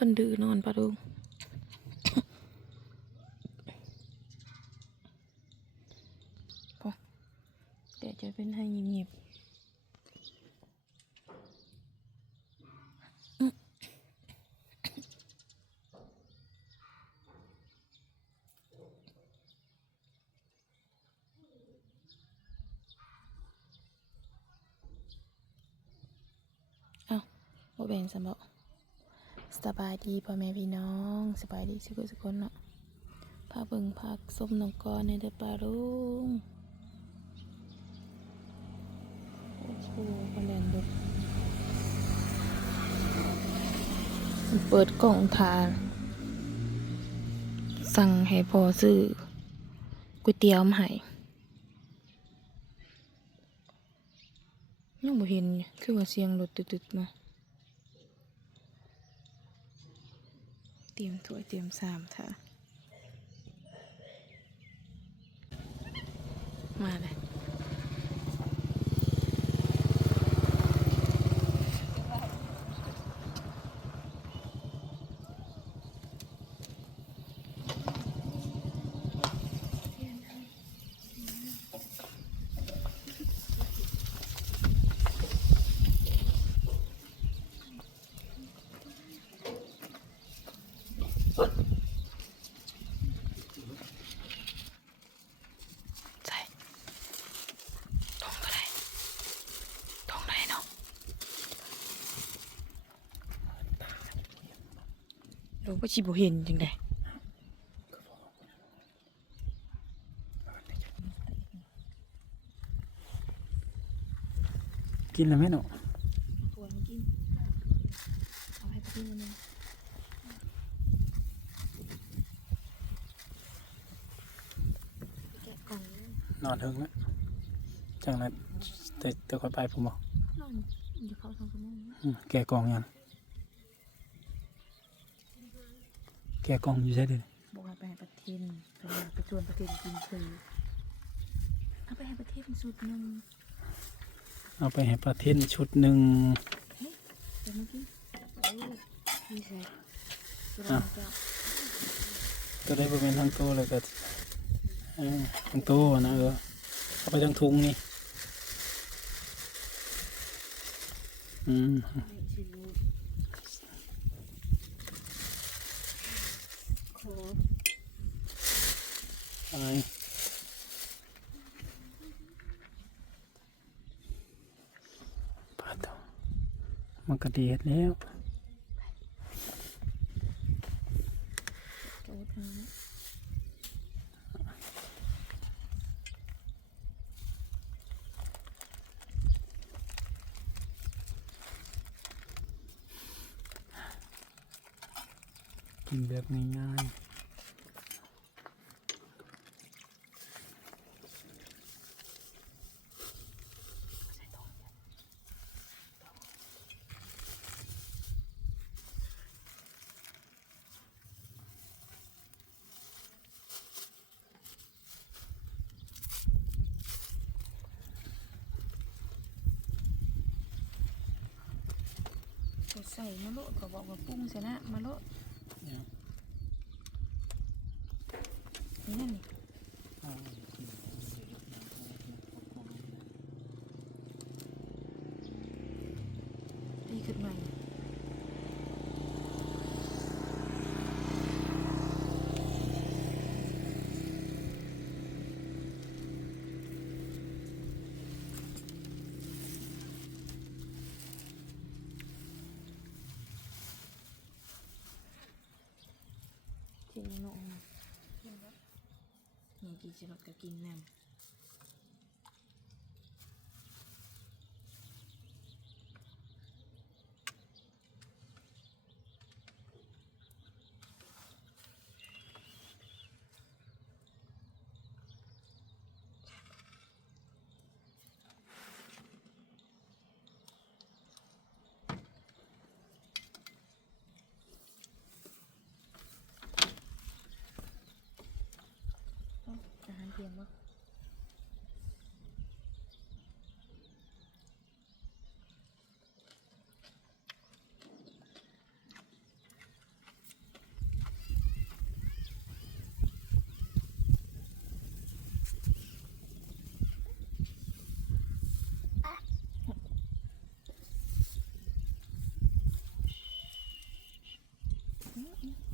คนดื้อนอนปะลุงพอเดี๋ยวจะเป็นให้เงียบๆเอ้าบ่แบ่งสมบ สบายดีพ่อแม่พี่น้องสบายดีสุขสุขคนเนาะพาเบิ่งพักส้มนองกอนในเด้อปลาลุงโอ้โหคะแนนดุเปิดกล่องทาน สั่งให้พอซื้อก๋วยเตี๋ยวมาให้ยังบ่เห็นคือว่าเสียงรถตึดๆมา เตรียมถ้วยเตรียมสามค่ะ มาเลย ใส่ตรงก็ได้ตรงได้เนาะ เราก็ชิบเห็นจังไดกินแล้วไหมเนาะตัวมันกินเอาให้พี่นะกล่องเลยนอนถึงแล้วจังนั้นแต่แต่ค่อยไปผมบอกนอนอยู่เขาสองคนนึงอืมแกะกองยัง แกะกล่องอยู่ใช่ดิบอกว่าไปให้ประเทศไปให้ไปชวนประเทศกินคือเอาไปให้ประเทศสุดหนึ่งเอาไปให้ประเทศชุดหนึ่งเดี๋ยวเมื่อกี้โอ้ยนี่ใส่ตัวเราจะก็ได้ประมาณทั้งโตเลยก็เออทั้งโตนะเออเอาไปทั้งทุงนี่อืม ไม่ชิลู ขอไปปาดเอามันก็เดียดแล้วโจ๊ดนะกินแบบง่าย ใส่มาโลดก็บอกว่าปรุงเสร็จนะมาโลดๆเนี่ยนี่นั่นนี่เอาตีขึ้นมาอี กกินแล้วเนาะนี่กินสลัดก็กินน้ำ 三点吗啊！嗯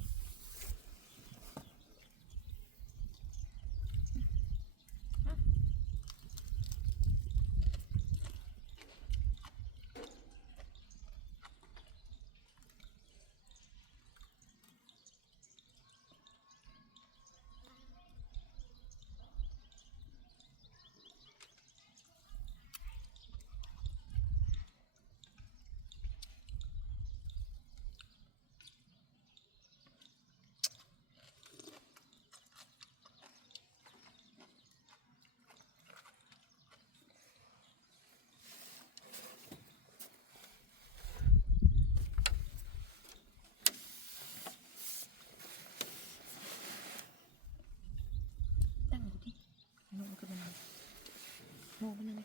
abone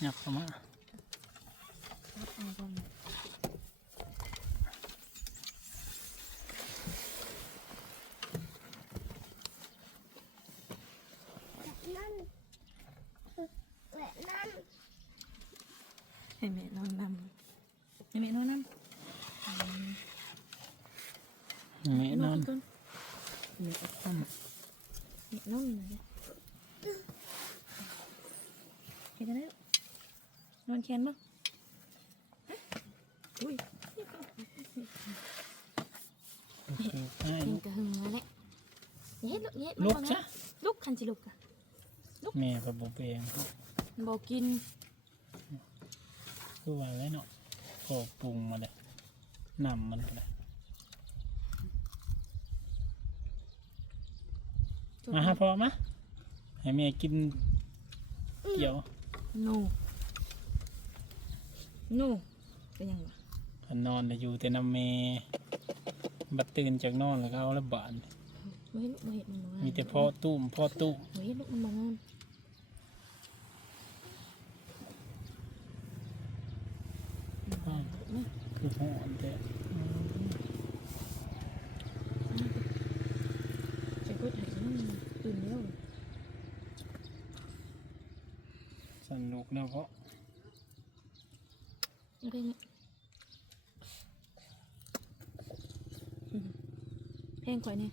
Yapma. แม่นอนก่อนแม่เอาข้ามแม่นอนเลยเห็นกันแล้วนอนแขนบ่ฮะอุ้ยให้เห็นกระหึงมาแล้วอย่าเฮ็ดลูกอย่าเฮ็ดลุกมันบ่จ้ะนะลุกคันสิลุกอะแม่ก็บ่เป็นบ่กินคือว่าแล้วเนาะพอปรุงมาเลยนำมันก็ได้ มาหาพ่อมาให้แม่กินเกี่ยว โนโนเป็นยังวะอันนอนได้อยู่แต่น้ำเมบัดตื่นจากนอนแล้วก็เอาละบานบ่เฮ็ดลูกบ่เฮ็ดมันบ่งามมีแต่พ่อตุ้มพ่อตุ้มบ่เฮ็ดลูกมันบ่งามมาคือหอนแต่จะกดให้มันตื่นแล้ว สนุกนะเพราะเอาได้เนี่ยอืมแพงกว่าเนี่ย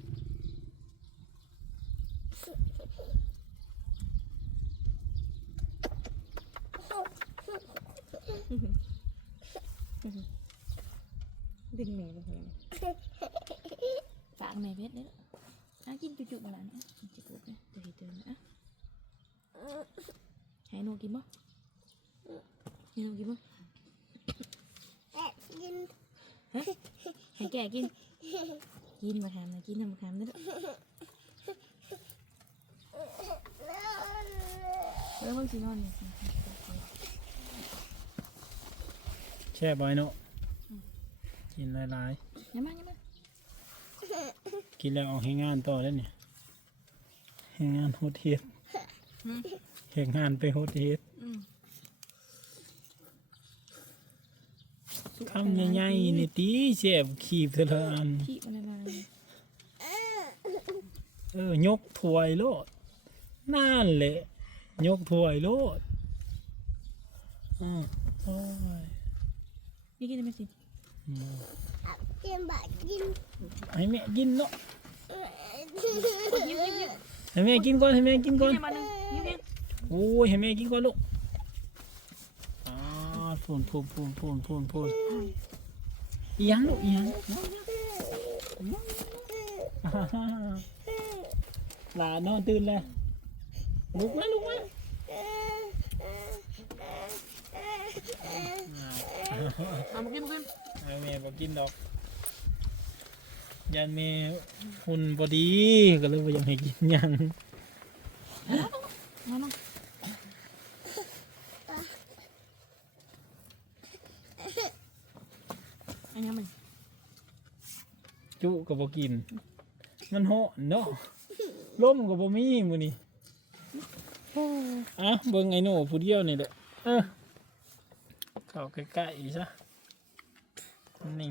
ดึงแม่ไปเลยฝากแม่เพชรเลยอะกินจุกๆมาแล้วนะจุกๆนะเดี๋ยวให้เตือนนะอะ ให้หนูกินบ่ให้หนูกินบ่แอะกินให้แกกิน กินมาทำนะกินทำมาทำนั่นแหละนั่นเออมันสินอนนี่แช่บอยเนาะกินหลายอยังมาอยังมาๆ กินแล้วเอาให้งานต่อแล้วเนี่ยให้งานโฮเทสเห็นงานไปโฮเทสอืมคำใหญ่ๆนี่ตีเสียบขีบเทละอันขี้มันอะไรเออยกถ้วยโลดนั่นแหละ ยกถ้วยโลดอ่าโอ้ยนี่กินได้ไหมสิอืมกินบะกินให้แม่กินเนาะยิ้มยิ้มยิ้มให้แม่กินก่อนให้แม่กินก่อน โอ้ยให้แม่กินก่อนลูกอ่าพูนพูนพูนพูนพูนพูนอีหยังลูกอีหยังอ่าฮ่าหลานนอนตื่นแล้วลุกมาลุกมาอ่าเอามากินมากินให้แม่บอกกินดอกยันแม่หุ่นพอดีก็เลยว่ายังให้กินหยัง มามาอันนี้มัน จุก็บ่กิน มันเหาะเนาะล่มก็บ่มีมื้อนี้อะเบิ่งไอ้โน่ผู้เดียวนี่แหละเออเข้าใกล้ๆซะนี่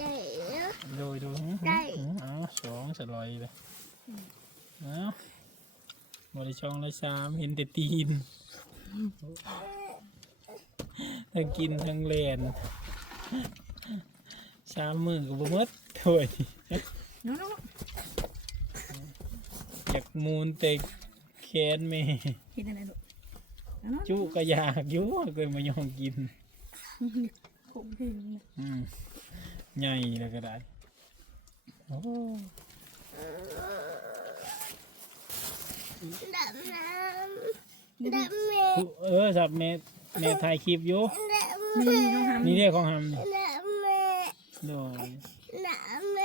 ได้แล้วโดยดูได้เอาสองสลอยเลยเอาบริช่องละสามเห็นแต่ตีนทั้งกินทั้งเล่น สามมือก็บ่หมดถ้วยน้องน้องอยากมูนแต่แขนแม่กินอะไรลูกน้องน้องจุก็อยากอยู่ก็มายอมกินขมถึงเลยอืมใหญ่แล้วก็ได้โอ้ดำน้ำดำเมผู้เออสับแม่แม่ถ่ายคลิปอยู่ ดำเมนี่น้องทำนี่เรียกของหำนี่ดำเม โดยดำเม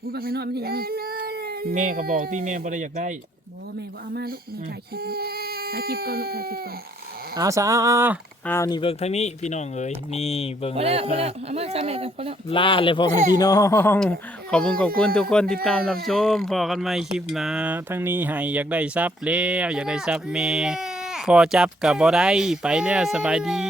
อุ้ยบางไปนอนมันที่ยังนี่แม่ก็บอกที่แม่บ่ได้อยากได้บอกแม่บอกเอามาลูกแม่ถ่ายคลิปลูกถ่ายคลิปก่อนลูกถ่ายคลิปก่อนเอาซะเอาเอาเอานี่เบิ่งทางนี้พี่น้องเอ้ยนี่เบิ่งพอเลแล้ยวพอแล้วเอามาซาแม่กันพอแล้ว ลาเลยพ่อแม่พี่น้อง ขอบคุณขอบคุณทุกคนที่ตามรับชมพอกันใหม่คลิปหนะทั้งนี้ให้อยากได้ซับแล้วอยากได้ซับแม่ พอจับกับบ่ได้ไปแล้วสบายดี